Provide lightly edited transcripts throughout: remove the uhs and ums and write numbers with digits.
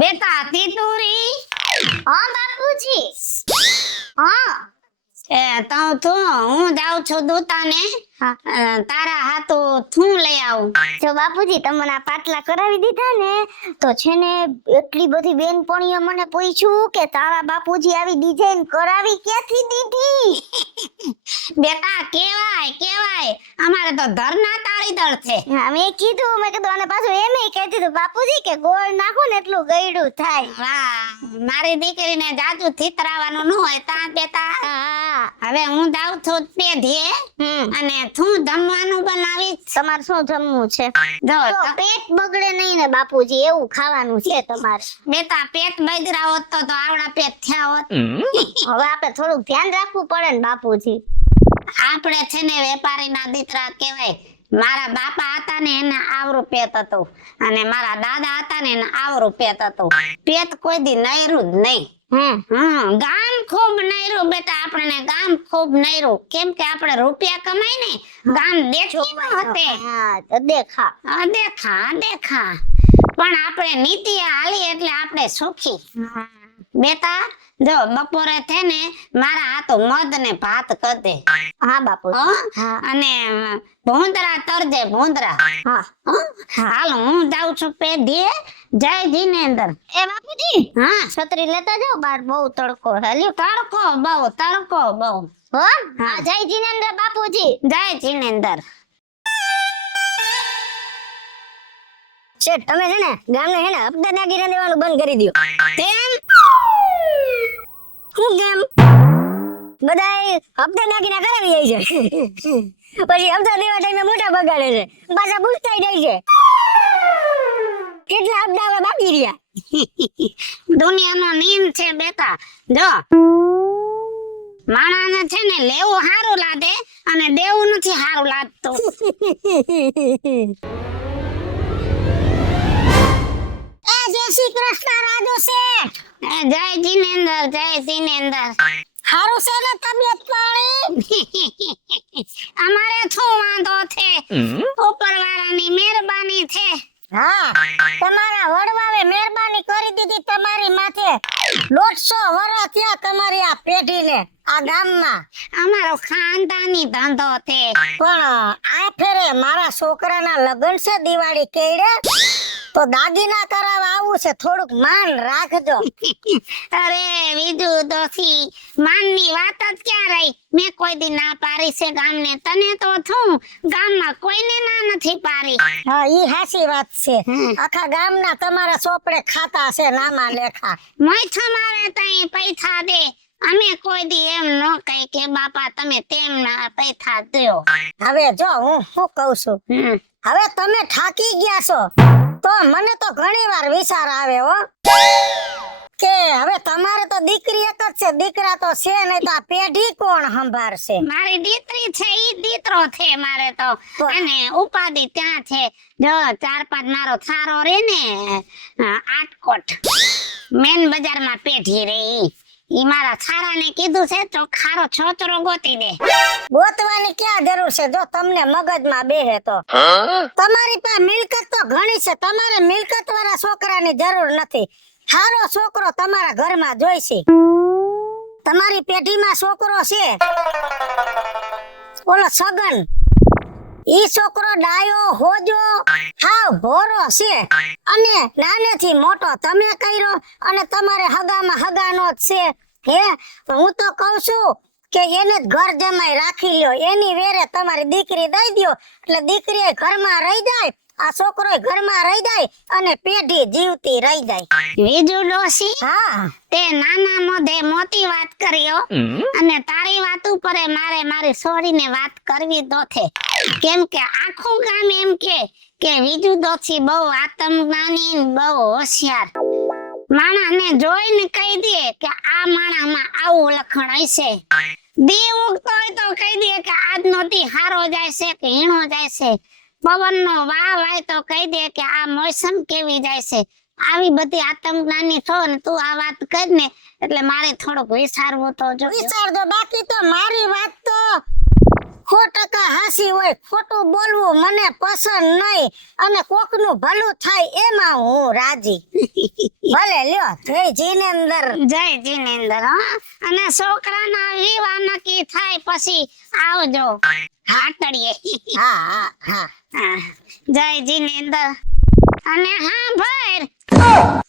બેટા તીતુરી હા બાપુજી હા હું જાઉં છું દુતાને તારા હાથો થું લઈ આવું. જો બાપુજી તમને આ પાટલા કરાવી દીધા ને તો છે ને એટલી બધી બેનપણીઓ મને પૂછ્યું કે તારા બાપુજી આવી ડિઝાઇન કરાવી ક્યાંથી દીધી. બેટા કેવાય અમારે તો ધરના તાળીદળ છે. હા મેં કીધું અને પાછું એમ કહી દીધું બાપુજી કે ગોળ નાખો ને એટલું ગયડું થાય. વાહ મારી દીકરીને જાજુ થીતરાવાનું ન હોય તા બેટા. હવે હું જાઉં છું પેઢીએ અને તું જમવાનું બનાવી. તમારે શું જમવું છે? જો તો પેટ બગડે નહીં ને બાપુજી એવું ખાવાનું છે તમારે. બેટા પેટ બગડ્યા હોત તો આવડા પેટ થયા હોત. હવે આપણે થોડુંક ધ્યાન રાખવું પડે ને બાપુજી. આપણે છે ને વેપારીના દીકરા કહેવાય. મારા બાપા હતા ને એને આવરું પેટ હતું અને મારા દાદા હતા ને એને આવરું પેટ હતું. પેટ કોઈ દી નૈરું જ નહીં. ગામ ખૂબ નૈરું બેટા. આપણને ગામ ખૂબ નૈરું કેમ કે આપણે રૂપિયા કમાય ને ગામ દેખીમાં હતે. દેખા પણ આપણે નીતિ હાલી એટલે આપણે સુખી. બેટા જો બપોરે છે ને મારા હાથો મધ ને ભાત કર દે. હા બાપુ. અને ભૂંદરા તરજે ભૂંદરા. હાલ હું જાઉં છું પેઢીએ. જય જીનેન્દ્ર. એ બાપુજી હા છત્રી લેતા જાઓ બાર બહુ તડકો હાલ્યો. તડકો બહુ હો હા જય જીનેન્દ્ર બાપુજી. જય જીનેન્દ્ર. શેઠ તમે છે ને ગામને હે ને હપ્તા દાગીના દેવાનું બંધ કરી દો. તેમ હું કેમ બધાય હપ્તા દાગીના કરાવી જાય છે પછી હપ્તા દેવા ટાઈમે મોટા બગાડે છે પાછા પૂછતાય જાય છે કેટલા હપ્તા હવે બાકી રહ્યા. દુનિયાનો નિયમ છે બેટા. જો માણાને છે ને લેવું સારું લાગે અને દેવું નથી સારું લાગતું. જય શ્રી કૃષ્ણ રાજુ શેઠ. જય જીનેન્દ્ર. હારું છે ને તબિયત પાણી? અમારે શું વાંધો છે? ઉપરવાળાની મહેરબાની છે. હા તમારા વડવાએ મહેરબાની કરી દીધી તમારી માથે. 150 વર્ષ થયા તમારી આ પેઢીને આ ગામમાં. અમારો ખાનદાની ધંધો છે. પણ આ ફેરે મારા છોકરાના લગ્ન છે દિવાળી કેડે તો દાગીના કરાવવા આવું છે થોડુંક માન રાખજો. અરે વિજુ દોશી માનની વાત જ ક્યાં રહી. મેં કોઈ દી ના પાડી છે ગામને. તને તો છું ગામમાં કોઈને ના નથી પાડી. હા ઈ હાચી વાત છે. આખા ગામના તમારા ચોપડે ખાતા છે નામા લેખા. મોય મારે તઈ પૈસા દે. અમે કોઈ દી એમ ન કહી કે બાપા તમે તેમના પૈસા દો. હવે જો હું શું કહું છું હવે તમે થાકી ગયા છો તો મને તો ઘણી વાર વિચાર આવે હો કે હવે તમારે તો દીકરી એક જ છે દીકરા તો છે નહીં તો આ પેઢી કોણ સંભાળશે. મારી દીકરી છે ઈ દીકરો છે મારે તો અને ઉપાધિ ત્યાં છે. જો 4-5 મારો સારો રે ને આટકોટ મેન બજારમાં પેઢી રે ઈ મારા છારાને કીધું છે તો ખારો છોતરો ગોતી દે. ગોતવાની ક્યાં જરૂર છે જો તમને મગજમાં બેહે તો. તમારી પાસે મિલકત તો ઘણી છે. તમારે મિલકત વાળા છોકરાની જરૂર નથી. સારો છોકરો તમારા ઘરમાં જોઈશે. તમારી પેઢીમાં છોકરો છે ઓલો સગન. ઈ છોકરો ડાયો હોજો હાવ ભોરો છે અને નાનેથી મોટો તમે કર્યો અને તમારે હગામાં હગાનો જ છે. હે હું તો કહું છું કે એને જ ઘર જમાઈ રાખી લ્યો. એની વેરે તમારી દીકરી દઈ દો એટલે દીકરી ઘરમાં રહી જાય આ છોકરો ઘરમાં રહી જાય અને પેઢી જીવતી રહી જાય. વિજુ ડોશી હા તે નાના મોઢે મોટી વાત કર્યો અને તારી વાત ઉપર મારે મારી છોરીને વાત કરવી દોથે. કેમ કે આખું ગામ એમ કે વિજુ ડોશી બહુ આત્મજ્ઞાની બહુ હોશિયાર. માણસને જોઈને કહી દે કે આ માણામાં આવું લખણ હશે. દી ઉગતો હોય તો કહી દે કે આજનો દી હારો જાય છે કે હીણો જાય છે. પવનનો વાહ વાય તો કહી દે કે આ મોસમ કેવી જાય છે. આવી બધી આત્મજ્ઞાની છો ને તું આ વાત કર ને એટલે મારે થોડુંક વિચારવું તો જો. વિચારજો બાકી તો મારી વાત તો 100% હાસી હોય. ખોટું બોલવું મને પસંદ નહીં, અને કોકનું ભલું થાય એમાં હું રાજી. ભલે લ્યો, જય જીનેન્દર. જય જીનેન્દર. હા, અને છોકરાના વિવાહ નક્કી થાય પછી આવજો હાટડીએ. હા હા હા. હા, જય જીનેન્દર. અને હા ભાઈ,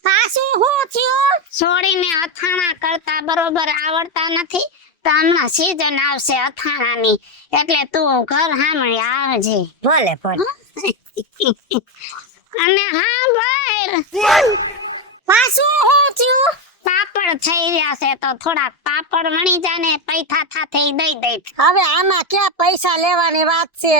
સાસુ હું થયું? છોડીને અથાણા કરતા બરોબર આવડતા નથી તો હમણાં સીઝન આવશે અથાણાની, એટલે તું ઘર સાંભળી આવજે. ભલે ભલે. અને હા ભાઈ, સાસુ હું થયું? પાપડ થઈ રહ્યા છે તો થોડા પાપડ વણી જા ને પૈસા થાથે ઈ દઈ દઈ. હવે આમાં ક્યાં પૈસા લેવાની વાત છે?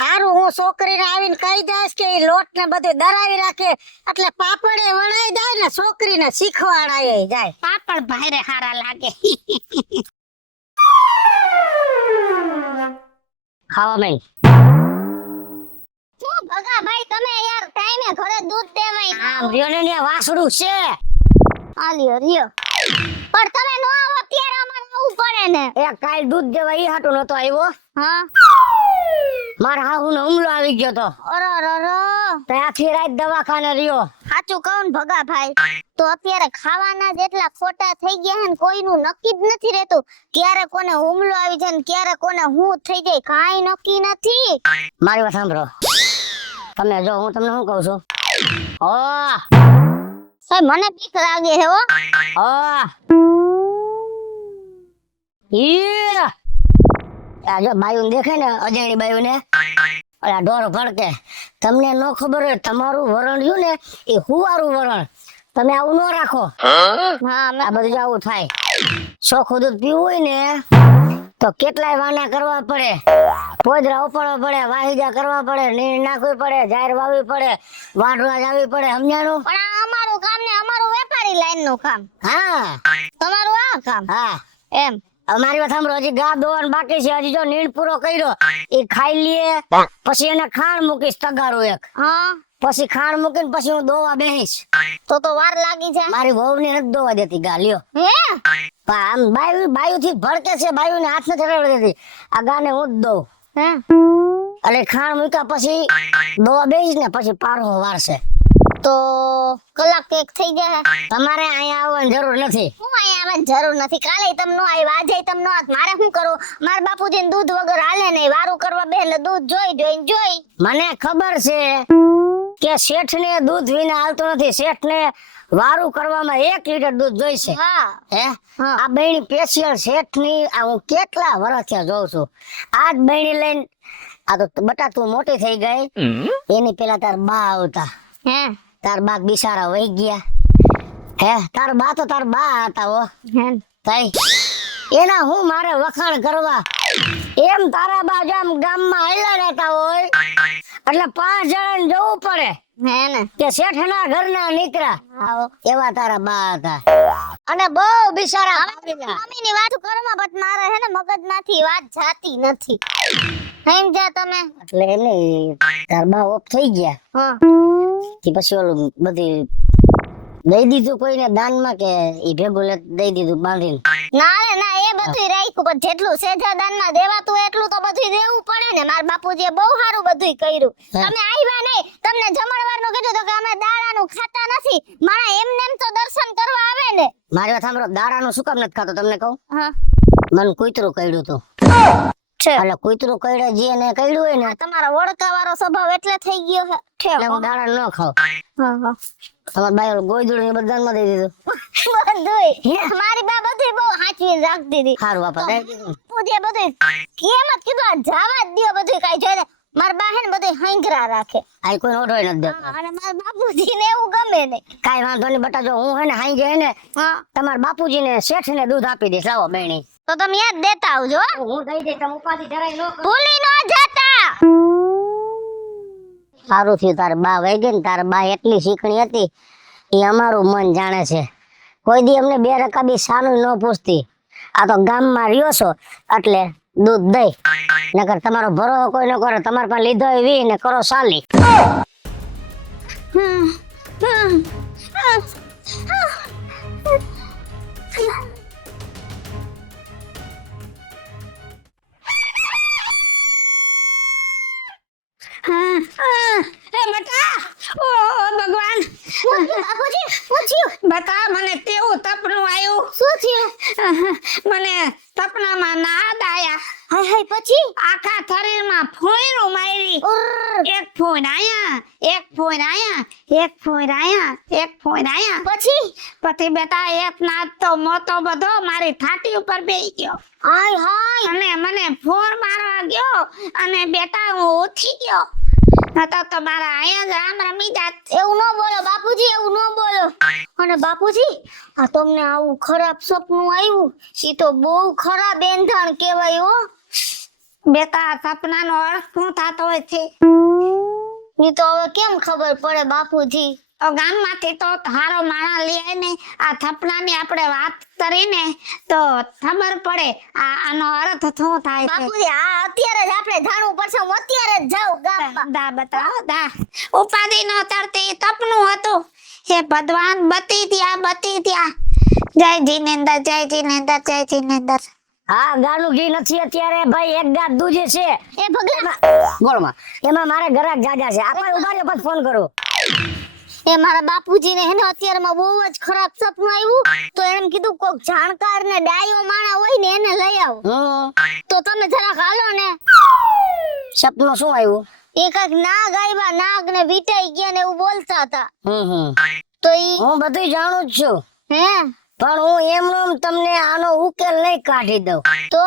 હારું, હું છોકરીને આવીને કહી દઈશ કે ઈ લોટ ને બધું દરાવી રાખે, એટલે પાપડે વણાઈ જાય ને છોકરીને શીખવાડાય જાય. પાપડ ભાઈરે હારા લાગે. ખાવા માંડ. શું ભગા ભાઈ, તમે યાર ટાઈમે ઘરે દૂધ દેવાય. આમ રહ્યો ને વાસડું છે. આલ્યો રહ્યો. પણ તમે નો આવો ત્યારે અમારે આવવું પડે ને. એ કાલ દૂધ દેવા ઈ હાટો નતો આવ્યો. હા. મારા હાહુનો હુમલો આવી ગયો તો. અરરરર. તે આખી રાત દવાખાને રહ્યો. સાચું કહું ને ભગા ભાઈ, તો અત્યારે ખાવાના જેટલા ખોટા થઈ ગયા હે ને કોઈનું નક્કી જ નથી રહેતું. ક્યારે કોને હુમલો આવી જાય ને ક્યારે કોને હું થઈ જાય કાંઈ નક્કી નથી. મારી વાત સાંભળો. તમે જો હું તમને શું કહું છું. ઓ ભાઈ મને બીક લાગે હે હો. ઓ ઈ આ જો બાયુને દેખે ને, અજાણી બાયુને ઓલા ઢોર ભડકે. તમને ન ખબર હોય તમારું વરણ રહ્યું ને એ હુવારું વરણ, તમે આવું ન રાખો. હા, આ બધું જ આવું થાય. ચોખ્ખું દૂધ પીવું હોય ને તો કેટલાય વાના કરવા પડે, પોદરા ઉપાડવા પડે, વાહિદા કરવા પડે, નીણ નાખવી પડે, જાહેર વાવવી પડે, વાઢવા જાવી પડે. સમજાણું? પણ આ અમારું કામ ને અમારું વેપારી લાઈન નું કામ. હા તમારું આ કામ. હા. એમ અમારી વાત સાંભળો. હજી ગા દોવાનું બાકી છે. હજી જો નીણ પૂરો કર્યો એ ખાઈ લઈએ, પછી એને ખાણ મૂકીશ તગારું એક. હા, પછી ખાણ મૂકીને પછી હું દોવા બેહીશ. તો વાર લાગી જાય. મારી વહુ ને નથી દોવા દેતી ગા લ્યો. હે આમ બાયુ થી ભડકે છે, બાયુ ને હાથ નથી રડવા દેતી. આ ગાને હું જ દઉં. હે એટલે ખાણ મૂક્યા પછી દોવા બેહીશ ને પછી પારો વારશે. તો કલાક એક થઈ જાય. તમારે અહીંયા આવવાની જરૂર નથી. હું અહીંયા આવવાની જરૂર નથી. કાલે તમ નો આવ્યા, આજે તમ નો આવ્યા. મારે શું કરું? મારા બાપુજીને દૂધ વગર હાલે નહીં. વારું કરવા બે એટલે દૂધ જોઈ. મને ખબર છે કે શેઠ ને દૂધ વિના હાલતું નથી. શેઠ ને વારું કરવામાં 1 લીટર દૂધ જોઈશે. હા. હે હા. આ બહેણી સ્પેશિયલ શેઠ ની આ હું કેટલા વર્ષથી જોઉં છું. આ જ બહેણી લઈને આ તો બટા તું મોટી થઈ ગઈ, એની પેલા તાર બા આવતા. હે તાર બા બિચારા વહી ગયા. હે તાર બા તો તાર બા હતા. હો હે તઈ એના હું મારે વખાણ કરવા. એમ તારા બા આમ ગામમાં આયલા રહેતા હોય એટલે 5 જણાને જવું પડે હે ને કે શેઠના ઘરના નીકળ્યા. આવો. એવા તારા બા હતા. અને બહુ બિચારા મમ્મીની વાત કરમાં બટ મારે હે ને મગજમાંથી વાત જાતી નથી. સમજ્યા તમે? એટલે એમને તાર બા ઓફ થઈ ગયા. હા. કે પછી ઓલું બધી દઈ દીધું કોઈને દાનમાં કે ઈ ભેગું દઈ દીધું બાંધીને. ના રે ના, એ બધું રાખ્યું. પણ જેટલું સેજા દાનમાં દેવાતું એટલું તો બધું દેવું પડે ને. મારા બાપુજીએ બહુ સારું બધું કર્યું. તમે આવ્યા નહીં, તમને જમણવારનું કીધું તો કે અમે દાડાનું ખાતા નથી. મારા એમને એમ તો દર્શન કરવા આવે ને. મારી વાત સાંભળો. દાડાનું શું કામ નથી ખાતો તમને કહું? હા. મને કૂતરું કઈડ્યું હતું. એટલે કૂતરું કઈડે જે ને કઈડ્યું હોય ને તમારો વળકા વાળો સ્વભાવ એટલે થઈ ગયો છે. એટલે હું દાડા ન ખાવ. હા. તમારા બાઈ ગોઈદું ને બધામાં દઈ દીધું. બધુંય મારી બા બધુંય બહુ સાચવીને રાખતી હતી. સારું બાપા દઈ દીધું. પૂજે બધુંય કેમ જ કીધું આ જાવા જ દ્યો બધુંય કાઈ જોઈને. મારા બા હે ને બધુંય હાંગરા રાખે. આ કોઈ ઓઢોય નથી દેતો. અને મારા બાપુજીને એવું ગમે નહીં. કાઈ વાંધો નહીં બટા. જો હું હે ને હાઈ જાય ને તમારા બાપુજીને શેઠ ને દૂધ આપી દઈશ. લાવો બેણી. તો તમે યાદ દેતા આવજો. હું દઈ દઈશ. તમે ઉપાધિ જરાય ન કરો. ભૂલી ન જતા. સારું થયું તાર બા વહી ગઈ ને. તાર બા એટલી શીખણી હતી એ અમારું મન જાણે છે. કોઈ દી અમને 2 રકાબી સાનું ન પૂછતી. આ તો ગામમાં રહ્યો છો એટલે દૂધ દઈ. નકર તમારો ભરોસો કોઈ ન કરે. તમારા પાસે લીધો એવી ને કરો સાલી. બતા મને તેવું તપનું આવ્યું. શું થયું? મને સપનામાં નાદ આયા. હાય હાય પછી? આખા શરીરમાં ફોયરું મારી. ઉર્ર. એક ફોન આયા, એક ફોન આયા, એક ફોન આયા, એક ફોન આયા. પછી બેટા એક નાદ તો મોટો બધો મારી થાટી ઉપર બેહી ગયો હાય હાય. અને મને ફોન મારવા ગયો અને બેટા હું ઉઠી ગયો. નતો તો મારા આયા જ આમ રમી જાત. એવું ન બોલો બાપુજી, એવું ન બોલો. અને બાપુજી, આ તમને આવું ખરાબ સપનું આવ્યું, ઈ તો બહુ ખરાબ એંધાણ કહેવાય હો. બેટા સપનાનો અર્થ શું થતો હોય છે? ઈ તો હવે કેમ ખબર પડે બાપુજી? તો ગામમાંથી તો હારો માણા લઈ આવીને આ સપનાની આપણે વાત કરીને તો ખબર પડે આનો અર્થ શું થાય છે. બાપુજી, આ અત્યારે જ આપણે જાણવું પડશે. હું અત્યારે જ જાઉં ગામમાં. દા બતાવો દા. ઉપાધિ નો ચડતી તપનું હતું. હે ભગવાન બતી ત્યાં. જય જીનેન્દર, જય જીનેન્દર, જય જીનેન્દર. હા, ગાનું ઘી નથી અત્યારે ભાઈ, એક ગાત દૂજે છે. એ ભગલા ગોળમાં એમાં મારે ઘરાક જાજા છે. આપણે ઉભા રહ્યો પછી ફોન કરો. એ મારા બાપુજીને હે ને અત્યારમાં બહુ જ ખરાબ સપનું આવ્યું, તો એમ કીધું કોક જાણકાર ને ડાયો માણા હોય ને એને લઈ આવો. તો તમે જરાક હાલો ને. સપનું શું આવ્યું? એ કઈક નાગ આવ્યા, નાગ ને વીટાઈ ગયા ને એવું બોલતા હતા. તો ઈ હું બધું જાણું જ છું. હે પણ હું એમનો તમને આનો ઉકેલ નહીં કાઢી દઉં. તો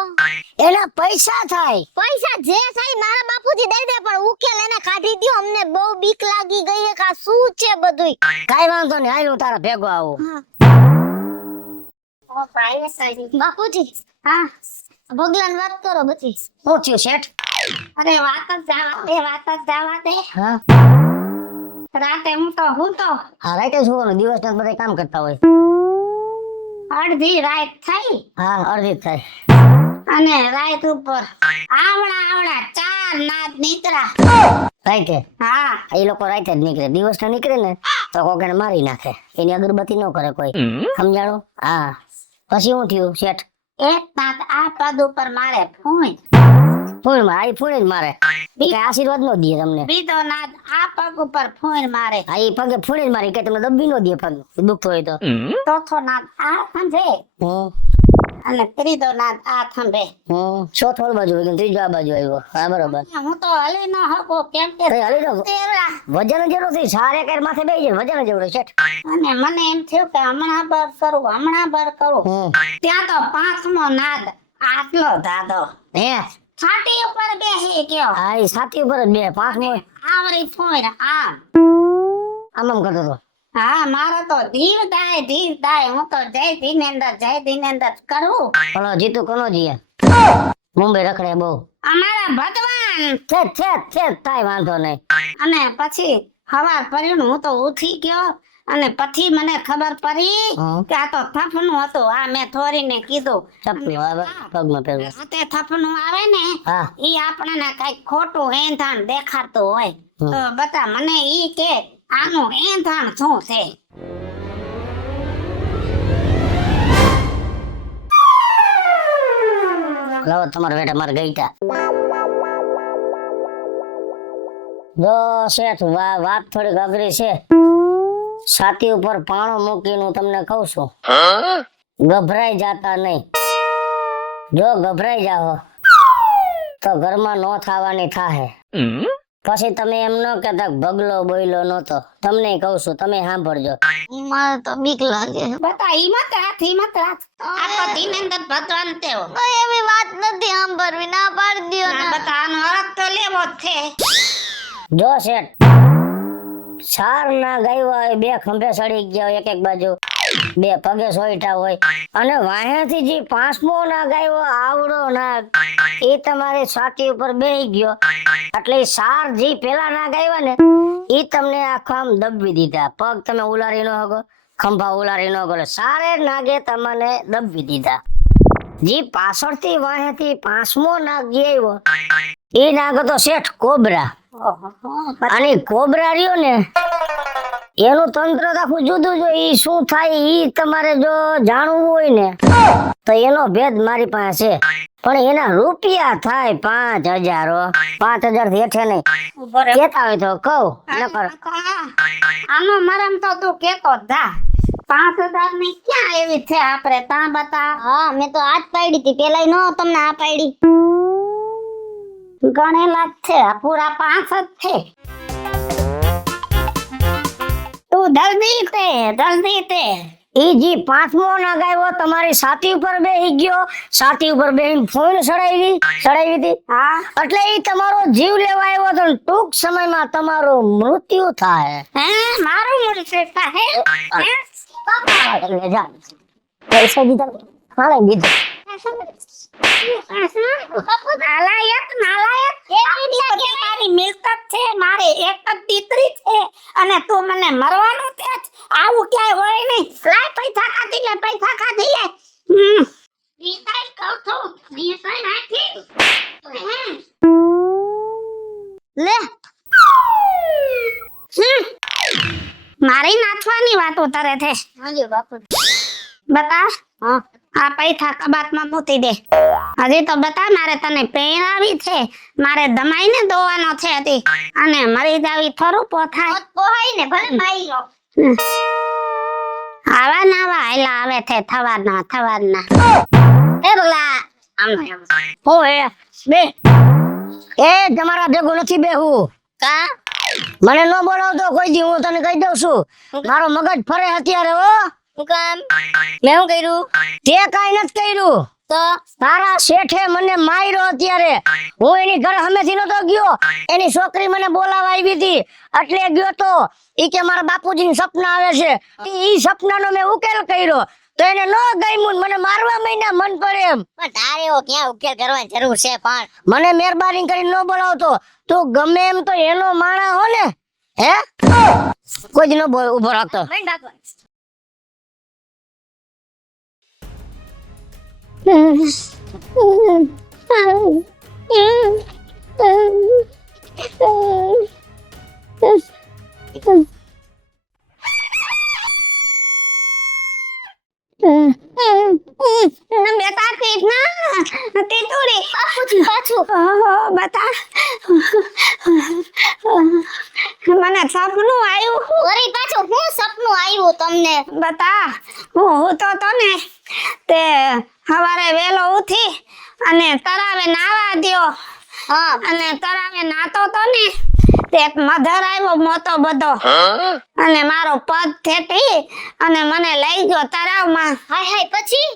એના પૈસા થાય. પૈસા જે થાય મારા બાપુજી દઈ દે, પણ ઉકેલ એને કાઢી દ્યો. અમને બહુ બીક લાગી ગઈ છે કે આ શું છે બધું. કાઈ વાંધો નહીં, હાલ હું તારા ભેગો આવું. બાપુજી, હા ભગવાન વાત કરો બધી. શું થયું શેઠ? અરે વાત જ જવા દે. હા, રાતે હું તો હા રાઈતે સુવાનું, દિવસ ના બધા કામ કરતા હોય. અડધી રાત થઈ હા, અડધી જ થાય. અને રાત ઉપર આવડા ચાર નાદ નીકળ્યા. રાઈતે? હા એ લોકો રાઈતે જ નીકળે, દિવસ ના નીકળે ને તો કોકને મારી નાખે. એની અગરબત્તી ન કરે કોઈ, સમજાણું? હા. પછી શું થયું શેઠ? એક નાદ આ પદ ઉપર મારે ફૂંય. ફૂલ મારે, આ ફૂલ જ મારે. કે આશીર્વાદ નો દે તમને. બીજો નાદ આ પગ ઉપર ફૂંય મારે. આ એ પગે ફૂલ જ મારી, કે તમને દબ્બી નો દે પગ દુખતો હોય તો. ચોથો નાદ આ થંભે અને ત્રીજો નાદ આ થંભે. ચોથો ઓલ બાજુ હોય કે ત્રીજો આ બાજુ આવ્યો. હા બરોબર. હું તો હલી ન હકો કેમ કે અરે હલી જાઓ. તેરા. વજન જરૂર નથી, સારે કઈ માથે બેસી જાય, વજન જરૂર શેઠ. અને મને એમ થયું કે હમણાં બર કરું. ત્યાં તો પાંચમો નાદ આટલો દાદો હે છાતી ઉપર બેહી ગયો. હા, એ છાતી ઉપર જ બે પાંચમો આવરી ફોય આમ આમ કરતો હતો. હા મારો તો જીવ દાય હું તો જય દિનેન્દર કરું. ભલો જીતું કોનો જીએ? મુંબઈ રખડે બહુ. અમારા ભગવાન છે તાય વાંધો નહીં. અને પછી હવાર પડ્યું હું તો ઉઠી ગયો અને પછી મને ખબર પડી કે આ તો થપનું હતું. આ મેં થોરીને કીધું ચપ્પલ આવે પગમાં પહેરવું. તે થપનું આવે ને હા, ઈ આપણને કઈક ખોટું એંધાણ દેખાતું હોય તો બતા મને ઈ કે આનું એંધાણ શું છે. લાવો તમારા બેટા મારે ગઈતા. જો શેઠ વાત થોડીક અઘરી છે. છાતી ઉપર પાણો મૂકીને હું તમને કહું છું, ગભરાઈ જાતા નહીં. જો ગભરાઈ જાઓ તો ઘરમાં નો થવાની થાહે. પછી તમે એમ ન કહેતા ભગલો બોયલો નતો. તમને કહું છું, તમે સાંભળજો. મારે તો બીક લાગે. બતા હિંમત રાખ. આ તો દિનેન્દર ભગવાન તેવો. એવી વાત નથી સાંભળવી, ના પાડી દો. બતા આનો અર્થ તો લેવો જ છે. જો શેઠ, ચાર ના ગાયવા હોય, બે ખંભે સડી ગયા હોય એક એક બાજુ, બે પગે સોઈટા હોય, અને વાહેથી જે પાંચમો ના ગાયવો આવડો નાગ એ તમારી છાતી ઉપર બેહી ગયો. એટલે સાર જે પેલા ના ગાયવા ને એ તમને આખો આમ દબવી દીધા. પગ તમે ઉલારી નો હગો, ખંભા ઉલારી નો હગો, સારે નાગે તમને દબવી દીધા. જે પાછળથી વાહેથી પાંચમો નાગ જે આવ્યો એ નાગ હતો શેઠ કોબરા. અને કોબરા રહ્યો ને એનું તંત્ર આખું જુદું જો. ઈ શું થાય ઈ તમારે જો જાણવું હોય ને તો એનો ભેદ મારી પાસે છે. પણ એના રૂપિયા થાય 5,000. 5,000 થી હેઠે નહીં. કેતા હોય તો કહું. આનો મરમ તો તું કેતો જા 5,000 ની ક્યાં એવી છે આપણે તા બતા હા મેં તો આજ પાડી હતી પેલા નો તમને આ પાડી ગણેલા જ છે પૂરા 5 જ છે તું જલ્દી તે ઈ જી પાંચમો નગાવ્યો તમારી છાતી ઉપર બેહી ગયો છાતી ઉપર બેહીને ફોન ચડાવી હતી હા એટલે ઈ તમારો જીવ લેવા આવ્યો તો ટૂંક સમયમાં તમારું મૃત્યુ થાય હે મારું મૃત્યુ થાય હે એટલે જા પૈસા દીધા હાલે દીધા નાલાયક મારી મિલકત છે મારે એક જ દીકરી છે અને તું મને મરવાનું છે આવું ક્યાંય હોય નહીં લાય પૈસા ખાધી લે વિસાઈ કહું છું વિસાઈ નાખી લે મારી નાખવાની વાતો કરે છે હાજી બાપુ બતા હા આ પૈસા કબાટમાં મૂકી દે હજી તો બતા મારે તને પહેરાવી છે મારે દમાઈને દોવાનો છે હતી અને મરી જાવી થોડું પોથાય પોહાય ને ભલે માઈ લો આવા નાવા આયલા આવે છે થવાના એ બગલા આમ હો એ બે એ તમારા ભેગું નથી બેહું કા મને ન બોલાવતો કોઈ દી હું તને કહી દઉં છું મારો મગજ ફરે અત્યારે હો હું કામ મેં શું કર્યું તે કાઈ નથી કર્યું તો તારા શેઠે મને માર્યો અત્યારે હું એની ઘરે હમેથી નતો ગયો એની છોકરી મને બોલાવા આવી હતી એટલે ગયો તો ઈ કે મારા બાપુજીની સપના આવે છે ઈ સપનાનો મેં ઉકેલ કર્યો તો એને ન ગમ્યું મને મારવા મહિના મન પડે એમ પણ તારે એવો ક્યાં ઉકેલ કરવાની જરૂર છે પણ મને મહેરબાની કરીને ન બોલાવતો તું ગમે એમ તો એનો માણા હો ને હે કોઈ જ ન ઉભો રાખતો બેટા તીજ ના તીતુરી પાછું બતા મને સપનું આવ્યું વરી પાછું હું સપનું આવ્યું તમને બતા હું તો ને તે સવારે વેલો ઉઠી અને તળાવે નાવા દ્યો હા અને તળાવે નાતો તો ને તે એક મધર આવ્યો મોટો બધો અને મારો પગ થેટી અને મને લઈ ગયો તળાવમાં હાય પછી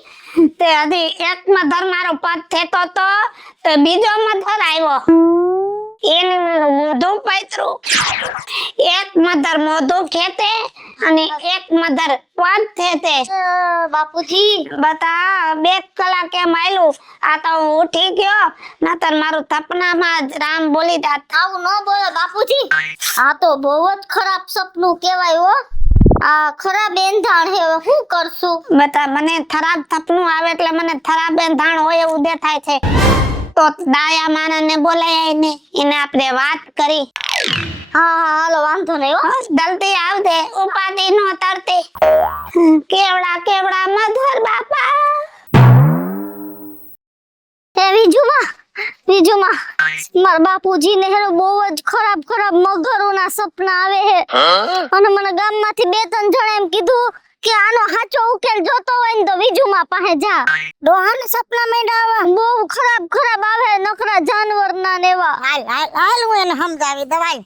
તે હજી એક મધર મારો પગ થેતો તો તે બીજો મધર આવ્યો એને મોઢું પાથરું એક મધર મોઢું ખેતે અને એક મધર પગ ખેતે બાપુજી બતા 2 કલાકે માયલું આ તો હું ઉઠી ગયો નતર મારું સપનામાં જ રામ બોલી જાત આવું ન બોલો બાપુજી આ તો બહુ જ ખરાબ સપનું કહેવાય હો આ ખરાબ એંધાણ હે હવે શું કરશું બતા મને ખરાબ સપનું આવે એટલે મને ખરાબ બેંધાણ હોય એવું દેખાય છે તો ડાયા માણસને બોલાય ને એને આપણે વાત કરી હા હાલો વાંધો નહીં હો જલ્દી આવજે ઉપાધિ નો તરતી કેવડા મધર બાપા એ બીજુમાં મારા બાપુજી ને બહુ જ ખરાબ મગરોના સપના આવે હે અને મને ગામમાંથી 2-3 જણા એમ કીધું કે આનો સાચો ઉકેલ જોતો હોય ને તો બીજુમાં પાસે જા ડોહાને સપના માંડ્યા આવે બહુ ખરાબ આવે નખરા જાનવરના ને એવા હાલ હું એને સમજાવી દવાઈ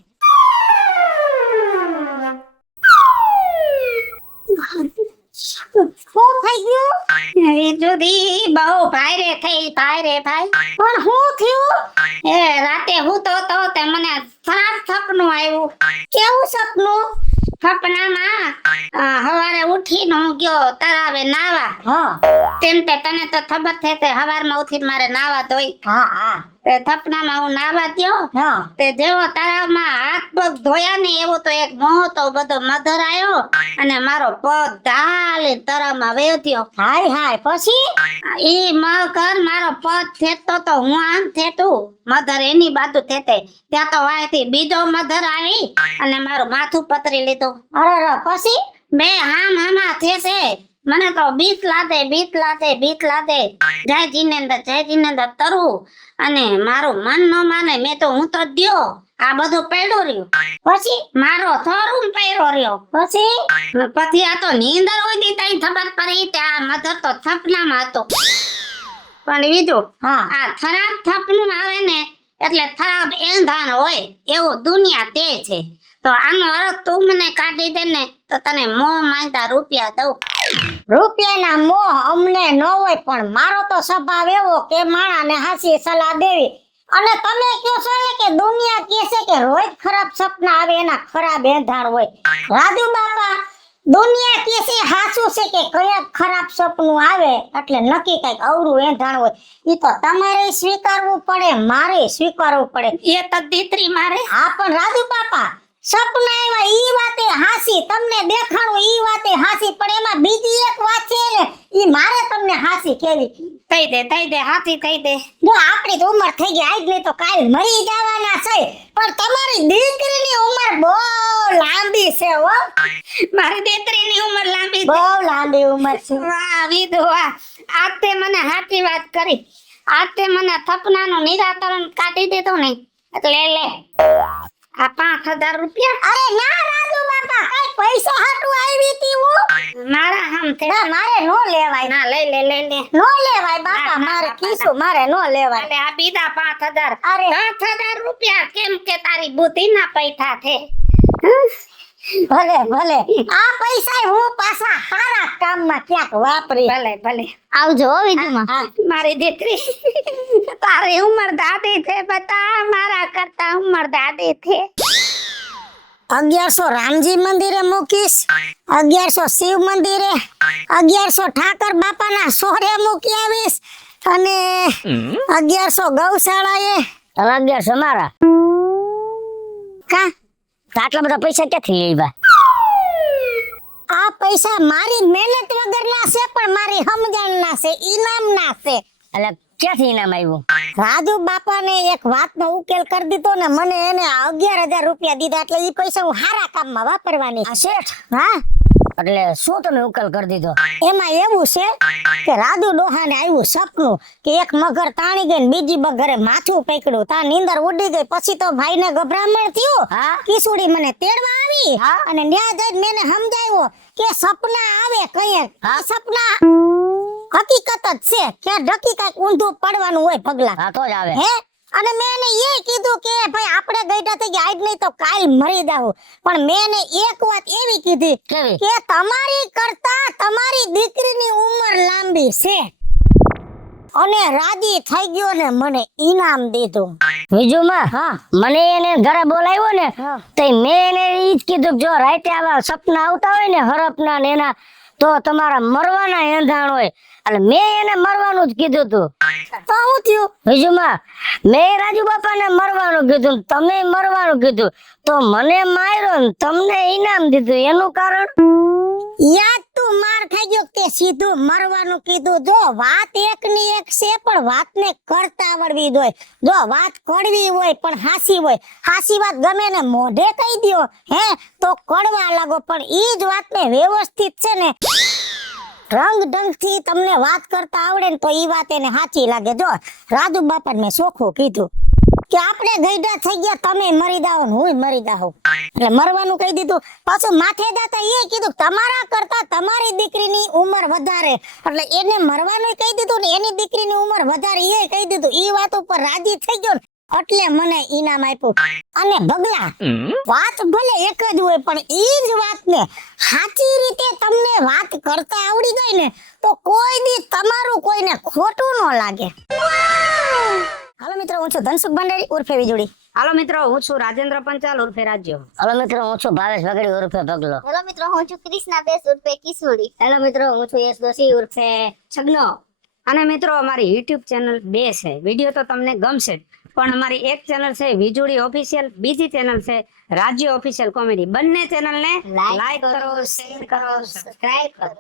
શું થઈ ગયું એ જુદી બહુ ભાઈ પણ શું થયું એ રાતે હું તો તે મને ખરાબ સપનું આવ્યું કેવું સપનું સપનામાં સવારે ઉઠીને હું ગયો તળાવે નાવા હા તેમ તે તને તો ખબર છે તે સવારમાં ઉઠીને મારે નાવા ધોઈ હા તે સપનામાં હું નાવા ગયો હા તે જેવો તળાવમાં હાથ પગ ધોયા ને એવો તો એક મોટો બધો મધર આવ્યો અને મારો પગ ઢાલી તળાવમાં વેચ્યો હાય પછી ઈ મગર મારો પગ થેતો તો હું આમ થેતું મધર એની બાજુ થેતે ત્યાં તો વાયથી બીજો મધર આવી અને મારું માથું પતરી લીધું અરે પછી બે હામા થેસે મને તો બીક લાગે જય જીનેન્દ્ર તરવું અને મારું મન ન માને મેં તો હું તો દ્યો આ બધું પડ્યું રહ્યું પછી મારો થોરું પડ્યો રહ્યો પછી આ તો નીંદર હોય દી તઈ ખબર પડી કે આ મધર તો સપનામાં હતો પણ બીજું હા આ ખરાબ સપનું આવે ને એટલે ખરાબ એંધાણ હોય એવું દુનિયા તે છે તો આનો અર્થ તું મને કાઢી દે ને તો તને મોં માંગતા રૂપિયા દઉં રૂપિયાના મોહ અમને ન હોય પણ મારો તો સ્વભાવ એવો કે માણાને હાસી સલાહ દેવી અને તમે કહો છો ને કે દુનિયા કહે છે કે રોજ ખરાબ સપના આવે એના ખરાબ એંધાણ હોય રાજુ બાપા દુનિયા કહે છે હાસું છે કે કયા ખરાબ સપનું આવે એટલે નક્કી કઈક અવરું એંધાણ હોય ઈ તો તમારે સ્વીકારવું પડે મારે સ્વીકારવું પડે એ તો દીકરી મારે હા પણ રાજુ બાપા સપના આવ્યા ઈ વાતે હાસી તમને દેખાણું ઈ વાતે હાસી પણ એમાં બીજી એક વાત છે ને ઈ મારે તમને હાસી કેવી થઈ દે હાથી થઈ દે જો આપણી તો ઉંમર થઈ ગઈ આજ નહીં તો કાલ મરી જવાના છે પણ તમારી દીકરીની ઉંમર બહુ લાંબી છે હો મારી દીકરીની ઉંમર લાંબી છે બહુ લાંબી ઉંમર છે વાહ વિધુ વાહ આજ તે મને સાચી વાત કરી આજ તે મને સપનાનું નિરાકરણ કાઢી દીધું ને એટલે લે આ 5000 રૂપિયા અરે ના રાજુ બાપા કઈ પૈસા હાટું આવી હતી હું મારા હમ છે ના મારે નો લેવાય ના લઈ લે નો લેવાય બાપા મારે કીશું મારે નો લેવાય એટલે આ બીજા 5000 અરે 5000 રૂપિયા કેમ કે તારી બુદ્ધિ ના પૈઠા છે ભલે ભલે આ પૈસા હું પાછા સારા કામમાં ક્યાંક વાપરી ભલે આવજો વિધુમાં મારી દીકરી તારી ઉંમર દાદી છે બતા મારા કરતા ઉંમર દાદી છે 1100 રામજી મંદિરે મૂકીશ 1100 શિવ મંદિરે 1100 ઠાકર બાપાના સોરે મૂકી આવીશ અને 1100 ગૌશાળાએ 1100 મારા કા આટલા બધા પૈસા ક્યાંથી આવ્યા આ પૈસા મારી મહેનત વગરના છે પણ મારી સમજણના છે ઇનામના છે એટલે ક્યાંથી ઇનામ આવ્યું રાજુ બાપાને એક વાતનો ઉકેલ કરી દીધો ને મને એને 11000 રૂપિયા દીધા એટલે ઈ પૈસા હું સારા કામમાં વાપરવાની છે શેઠ હા એટલે શું તમે ઉકેલ કરી દીધો એમાં એવું છે કે રાજુ ડોહાને આવ્યું સપનું કે એક મગર તાણી ગઈ ને બીજી મગરે માથું પકડ્યું તા નીંદર ઉડી ગઈ પછી તો ભાઈને ગભરામણ થયું કિસુડી મને તેડવા આવી અને ન્યા જઈને મેને સમજાવ્યો કે સપના આવે કઈ સપના હકીકત જ છે કે ઢકી કાંઈક ઊંધું પડવાનું હોય પગલા હા તો જ આવે હે અને મેં એને એ કીધું કે ભાઈ આપણે ગઈડા થઈ ગયા આજ નહીં તો કાલ મરી જાવું પણ મેં એને એક વાત એવી કીધી કે તમારી કરતા તમારી દીકરીની ઉંમર લાંબી છે અને રાજી થઈ ગયો ને મને ઇનામ દીધું બીજું માં મને એને ઘરે બોલાવ્યો ને તો મેં એને ઈ જ કીધું જો રાતે આવા સપના આવતા હોય ને હરપના ને એના તો તમારા મરવાના એંધાણ હોય એટલે મેં એને મરવાનું જ કીધું તું તો હું થયું બીજું માં મેં રાજુ બાપાને મરવાનું કીધું તમે મરવાનું કીધું તો મને માર્યો ને તમને ઇનામ દીધું એનું કારણ યાદ તું માર ખાઈ ગયો કે સીધું મરવાનું કીધું જો વાત એકની એક છે પણ વાતને કરતા આવડવી જોઈએ જો વાત કડવી હોય પણ હાસી હોય હાસી વાત ગમે ને મોઢે કહી દ્યો હે તો કડવા લાગો પણ ઈ જ વાતને વ્યવસ્થિત છે ને રંગ ઢંગથી તમને વાત કરતા આવડે ને તો ઈ વાત એને સાચી લાગે જો રાજુ બાપાને મેં ચોખ્ખું કીધું કે આપણે ગઈડા થઈ ગયા તમે મરી જાઓ ને હું મરી જાઉં એટલે મરવાનું કહી દીધું પાછું માથે દાતા એ કીધું તમારા કરતા તમારી દીકરીની ઉંમર વધારે એટલે એને મરવાનું કહી દીધું ને એની દીકરીની ઉંમર વધારે એ કહી દીધું ઈ વાત ઉપર રાજી થઈ ગયો એટલે મને ઇનામ આપ્યું અને બગલા વાત ભલે એક જ હોય પણ ઈ જ વાતને સાચી રીતે તમને વાત કરતા આવડી ગઈ ને તો કોઈ દી તમારું કોઈને ખોટું ન લાગે હાલો મિત્રો હું છું ધનસુખ ભંડારી ઉર્ફે વીજળી હાલો મિત્રો હું છું રાજેન્દ્ર પંચાલ ઉર્ફે રાજ્યો હાલો મિત્રો હું છું ભાવેશ ભગડી ઉર્ફે ભગલો હેલો મિત્રો હું છું ક્રિષ્ના બેસ ઉર્ફે કિશોરી હેલો મિત્રો હું છું યશ દોશી ઉર્ફે છગનો અને મિત્રો અમારી YouTube ચેનલ 2 છે વિડિયો તો તમને ગમશે પણ અમારી એક ચેનલ છે વીજળી ઓફિશિયલ બીજી ચેનલ છે રાજ્ય ઓફિશિયલ કોમેડી બંને ચેનલને લાઈક કરો શેર કરો સબસ્ક્રાઇબ કરો